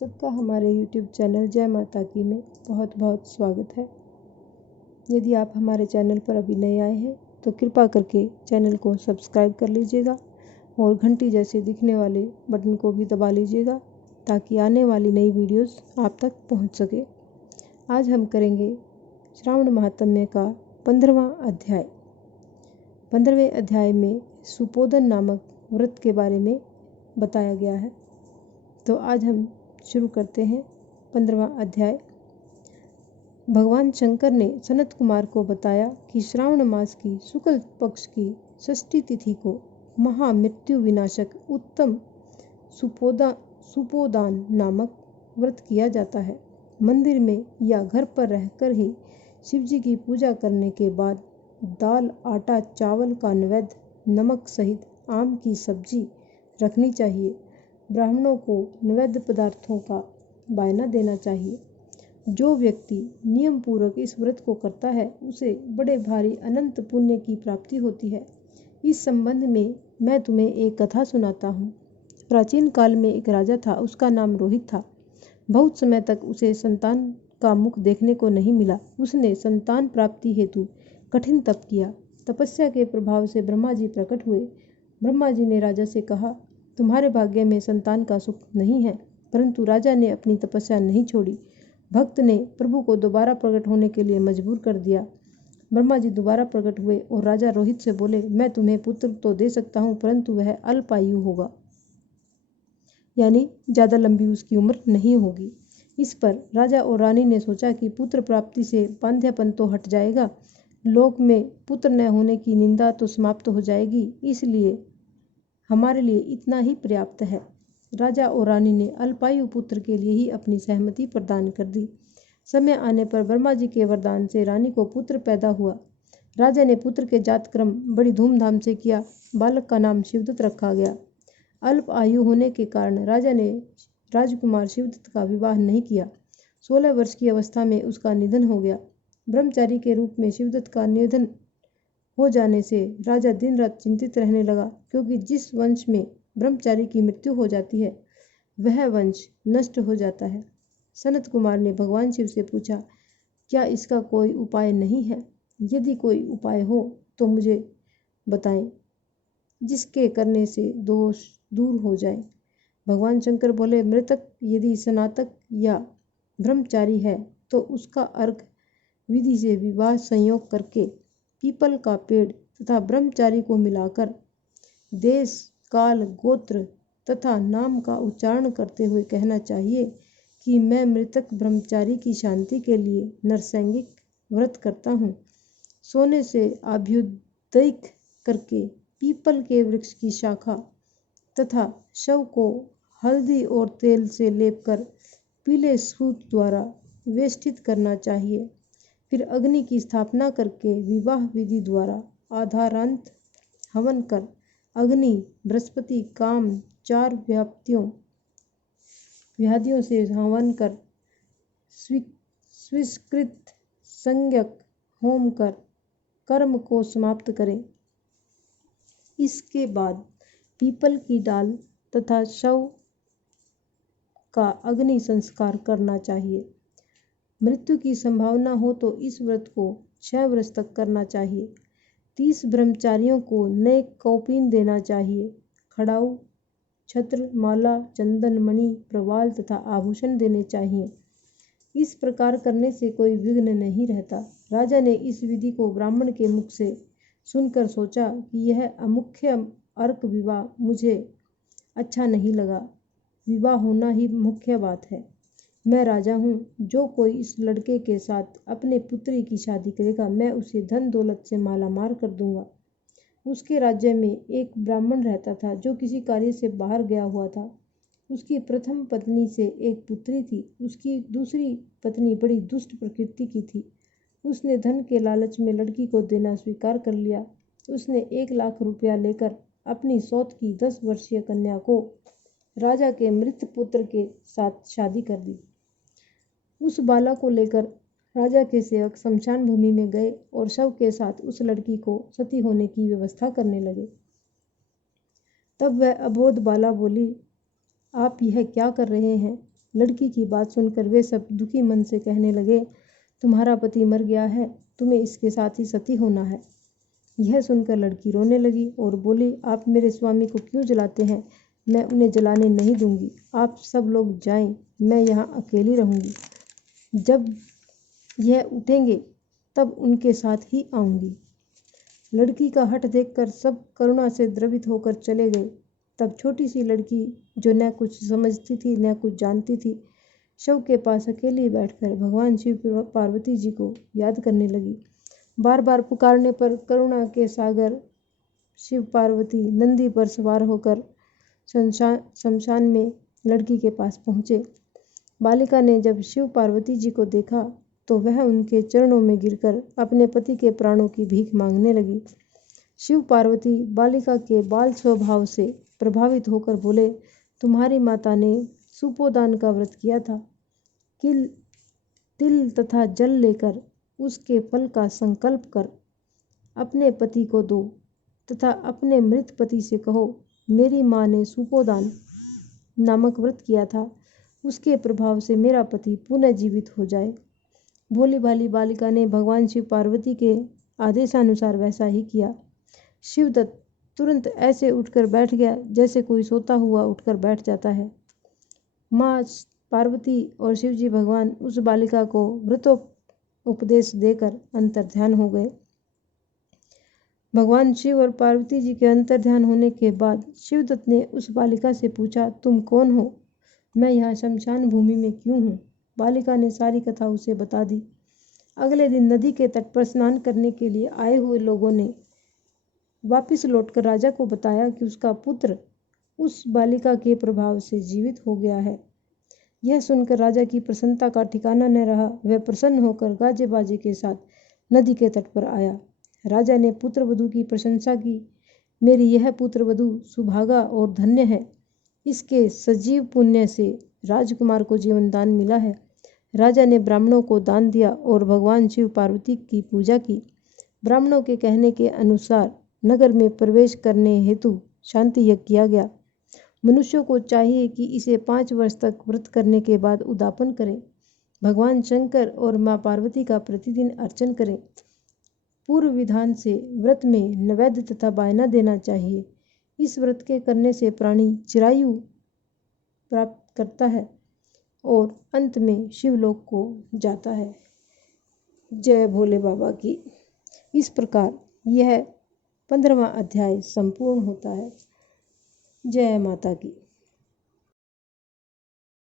सबका हमारे YouTube channel जय माता की में बहुत बहुत स्वागत है। यदि आप हमारे चैनल पर अभी नए आए हैं तो कृपा करके चैनल को सब्सक्राइब कर लीजिएगा और घंटी जैसे दिखने वाले बटन को भी दबा लीजिएगा ताकि आने वाली नई वीडियोस आप तक पहुंच सके। आज हम करेंगे श्रावण महात्म्य का 15वां अध्याय। 15वें अध्याय में सुपोदन नामक व्रत के बारे में बताया गया है। तो आज हम शुरू करते हैं 15वां अध्याय। भगवान शंकर ने सनत कुमार को बताया कि श्रावण मास की शुक्ल पक्ष की षष्ठी तिथि को महामृत्यु विनाशक उत्तम सुपोदान नामक व्रत किया जाता है। मंदिर में या घर पर रहकर ही शिवजी की पूजा करने के बाद दाल, आटा, चावल का नैवेद्य, नमक सहित आम की सब्जी रखनी चाहिए। ब्राह्मणों को नैवेद्य पदार्थों का बायना देना चाहिए। जो व्यक्ति नियम पूर्वक इस व्रत को करता है उसे बड़े भारी अनंत पुण्य की प्राप्ति होती है। इस संबंध में मैं तुम्हें एक कथा सुनाता हूँ। प्राचीन काल में एक राजा था, उसका नाम रोहित था। बहुत समय तक उसे संतान का मुख देखने को नहीं मिला। उसने संतान प्राप्ति हेतु कठिन तप किया। तपस्या के प्रभाव से ब्रह्मा जी प्रकट हुए। ब्रह्मा जी ने राजा से कहा, तुम्हारे भाग्य में संतान का सुख नहीं है। परंतु राजा ने अपनी तपस्या नहीं छोड़ी। भक्त ने प्रभु को दोबारा प्रकट होने के लिए मजबूर कर दिया। ब्रह्मा जी दोबारा प्रकट हुए और राजा रोहित से बोले, मैं तुम्हें पुत्र तो दे सकता हूँ परंतु वह अल्पायु होगा, यानी ज़्यादा लंबी उसकी उम्र नहीं होगी। इस पर राजा और रानी ने सोचा कि पुत्र प्राप्ति से बांध्यपन तो हट जाएगा, लोक में पुत्र न होने की निंदा तो समाप्त हो जाएगी, इसलिए हमारे लिए इतना ही पर्याप्त है। राजा और रानी ने अल्पायु पुत्र के लिए ही अपनी सहमति प्रदान कर दी। समय आने पर ब्रह्मा जी के वरदान से रानी को पुत्र पैदा हुआ। राजा ने पुत्र के जात क्रम बड़ी धूमधाम से किया। बालक का नाम शिवदत्त रखा गया। अल्प आयु होने के कारण राजा ने राजकुमार शिवदत्त का विवाह नहीं किया। 16 वर्ष की अवस्था में उसका निधन हो गया। ब्रह्मचारी के रूप में शिवदत्त का निधन हो जाने से राजा दिन रात चिंतित रहने लगा, क्योंकि जिस वंश में ब्रह्मचारी की मृत्यु हो जाती है वह वंश नष्ट हो जाता है। सनत कुमार ने भगवान शिव से पूछा, क्या इसका कोई उपाय नहीं है? यदि कोई उपाय हो तो मुझे बताएं, जिसके करने से दोष दूर हो जाए। भगवान शंकर बोले, मृतक यदि स्नातक या ब्रह्मचारी है तो उसका अर्घ विधि से विवाह संयोग करके पीपल का पेड़ तथा ब्रह्मचारी को मिलाकर देश, काल, गोत्र तथा नाम का उच्चारण करते हुए कहना चाहिए कि मैं मृतक ब्रह्मचारी की शांति के लिए नरसैंगिक व्रत करता हूँ। सोने से अभ्युदयिक करके पीपल के वृक्ष की शाखा तथा शव को हल्दी और तेल से लेपकर पीले सूत द्वारा वेष्टित करना चाहिए। फिर अग्नि की स्थापना करके विवाह विधि द्वारा आधारांत हवन कर अग्नि, बृहस्पति, काम, 4 व्याधियों से हवन कर स्वीकृत संज्ञक होम कर कर्म को समाप्त करें। इसके बाद पीपल की डाल तथा शव का अग्नि संस्कार करना चाहिए। मृत्यु की संभावना हो तो इस व्रत को 6 वर्ष तक करना चाहिए। 30 ब्रह्मचारियों को नए कौपीन देना चाहिए। खड़ाऊ, छत्र, माला, चंदन, मणि, प्रवाल तथा आभूषण देने चाहिए। इस प्रकार करने से कोई विघ्न नहीं रहता। राजा ने इस विधि को ब्राह्मण के मुख से सुनकर सोचा कि यह अमुख्य अर्क विवाह मुझे अच्छा नहीं लगा। विवाह होना ही मुख्य बात है। मैं राजा हूँ, जो कोई इस लड़के के साथ अपने पुत्री की शादी करेगा मैं उसे धन दौलत से मालामाल कर दूंगा। उसके राज्य में एक ब्राह्मण रहता था जो किसी कार्य से बाहर गया हुआ था। उसकी प्रथम पत्नी से एक पुत्री थी। उसकी दूसरी पत्नी बड़ी दुष्ट प्रकृति की थी। उसने धन के लालच में लड़की को देना स्वीकार कर लिया। उसने 1 लाख रुपया लेकर अपनी सौत की 10 वर्षीय कन्या को राजा के मृत पुत्र के साथ शादी कर दी। उस बाला को लेकर राजा के सेवक शमशान भूमि में गए और शव के साथ उस लड़की को सती होने की व्यवस्था करने लगे। तब वह अबोध बाला बोली, आप यह क्या कर रहे हैं? लड़की की बात सुनकर वे सब दुखी मन से कहने लगे, तुम्हारा पति मर गया है, तुम्हें इसके साथ ही सती होना है। यह सुनकर लड़की रोने लगी और बोली, आप मेरे स्वामी को क्यों जलाते हैं? मैं उन्हें जलाने नहीं दूंगी। आप सब लोग जाएं, मैं यहाँ अकेली रहूंगी। जब यह उठेंगे तब उनके साथ ही आऊंगी। लड़की का हठ देखकर सब करुणा से द्रवित होकर चले गए। तब छोटी सी लड़की, जो न कुछ समझती थी न कुछ जानती थी, शव के पास अकेली बैठकर भगवान शिव पार्वती जी को याद करने लगी। बार बार पुकारने पर करुणा के सागर शिव पार्वती नंदी पर सवार होकर शमशान में लड़की के पास पहुँचे। बालिका ने जब शिव पार्वती जी को देखा तो वह उनके चरणों में गिरकर अपने पति के प्राणों की भीख मांगने लगी। शिव पार्वती बालिका के बाल स्वभाव से प्रभावित होकर बोले, तुम्हारी माता ने सुपोदान का व्रत किया था। तिल तथा जल लेकर उसके फल का संकल्प कर अपने पति को दो तथा अपने मृत पति से कहो, मेरी माँ ने सुपोदान नामक व्रत किया था, उसके प्रभाव से मेरा पति पुनः जीवित हो जाए। भोली भाली बालिका ने भगवान शिव पार्वती के आदेशानुसार वैसा ही किया। शिवदत्त तुरंत ऐसे उठकर बैठ गया जैसे कोई सोता हुआ उठकर बैठ जाता है। माँ पार्वती और शिवजी भगवान उस बालिका को व्रतोपदेश देकर अंतर्ध्यान हो गए। भगवान शिव और पार्वती जी के अंतर्ध्यान होने के बाद शिवदत्त ने उस बालिका से पूछा, तुम कौन हो? मैं यहाँ शमशान भूमि में क्यों हूँ? बालिका ने सारी कथा उसे बता दी। अगले दिन नदी के तट पर स्नान करने के लिए आए हुए लोगों ने वापस लौटकर राजा को बताया कि उसका पुत्र उस बालिका के प्रभाव से जीवित हो गया है। यह सुनकर राजा की प्रसन्नता का ठिकाना न रहा। वह प्रसन्न होकर गाजे बाजे के साथ नदी के तट पर आया। राजा ने पुत्र वधू की प्रशंसा की। मेरी यह पुत्र वधू सुभागा और धन्य है। इसके सजीव पुण्य से राजकुमार को जीवन दान मिला है। राजा ने ब्राह्मणों को दान दिया और भगवान शिव पार्वती की पूजा की। ब्राह्मणों के कहने के अनुसार नगर में प्रवेश करने हेतु शांति यज्ञ किया गया। मनुष्यों को चाहिए कि इसे 5 वर्ष तक व्रत करने के बाद उद्यापन करें। भगवान शंकर और माँ पार्वती का प्रतिदिन अर्चन करें। पूर्व विधान से व्रत में नैवेद्य तथा बायना देना चाहिए। इस व्रत के करने से प्राणी चिरायु प्राप्त करता है और अंत में शिवलोक को जाता है। जय भोले बाबा की। इस प्रकार यह 15वां अध्याय संपूर्ण होता है। जय माता की।